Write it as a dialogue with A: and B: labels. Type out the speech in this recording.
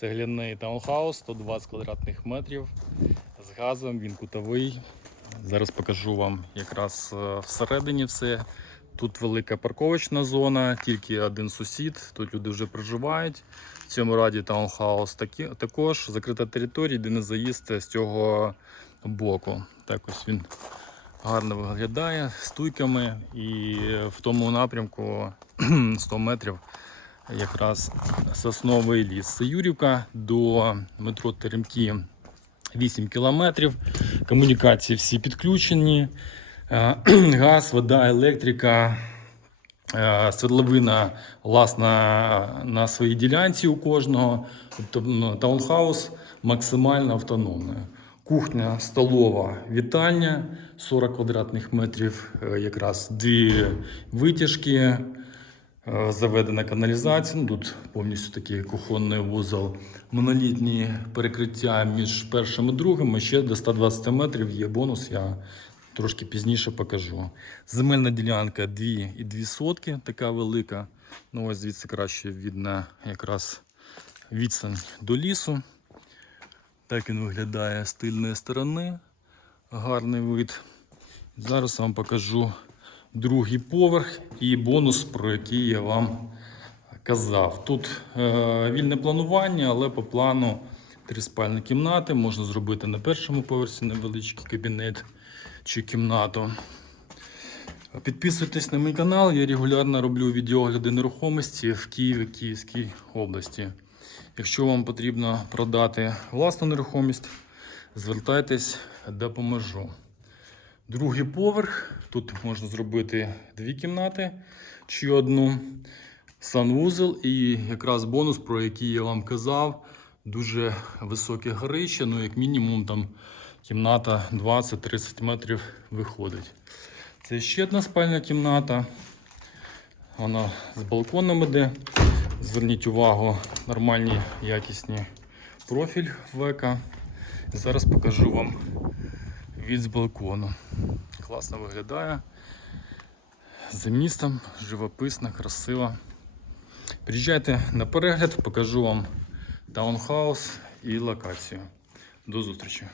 A: Цегляний таунхаус 120 квадратних метрів з газом, він кутовий. Зараз покажу вам якраз е, всередині все. Тут велика парковочна зона, тільки один сусід, тут люди вже проживають. В цьому раді таунхаус такі, також закрита територія, де не заїзд з цього боку. Так ось він гарно виглядає з стуйками і в тому напрямку 100 метрів якраз сосновий ліс. Це до метро Теремки 8 кілометрів. Комунікації всі підключені. Е, Газ, вода, електрика. Е, Свердловина власна на своїй ділянці у кожного. Тобто ну, таунхаус максимально автономний. Кухня, столова, вітальня 40 квадратних метрів, е, якраз дві витяжки, заведена каналізація. Ну, Тут повністю такий кухонний вузол, монолітні перекриття між першим і другим. Ще до 120 метрів є бонус. Я трошки пізніше покажу. Земельна ділянка 2,2 сотки, така велика. Ну ось звідси краще видно якраз відстань до лісу. Так він виглядає з тильної сторони. Гарний вид. Зараз вам покажу другий поверх і бонус, про який я вам казав. Тут е, вільне планування, але по плану три спальні кімнати. Можна зробити на першому поверсі невеличкий кабінет чи кімнату. Підписуйтесь на мій канал, я регулярно роблю відеогляди нерухомості в Києві, Київській області. Якщо вам потрібно продати власну нерухомість, звертайтесь, допоможу. Другий поверх. Тут можна зробити дві кімнати чи одну. Санвузол і якраз бонус, про який я вам казав, дуже високе горище, ну як мінімум там кімната 20-30 метрів виходить. Це ще одна спальня кімната. Вона з балконом іде. Зверніть увагу, нормальні якісні профіль века. Зараз покажу вам від балкону. Класно виглядає. За містом, живописно, красиво. Приїжджайте на перегляд, покажу вам таунхаус і локацію. До зустрічі!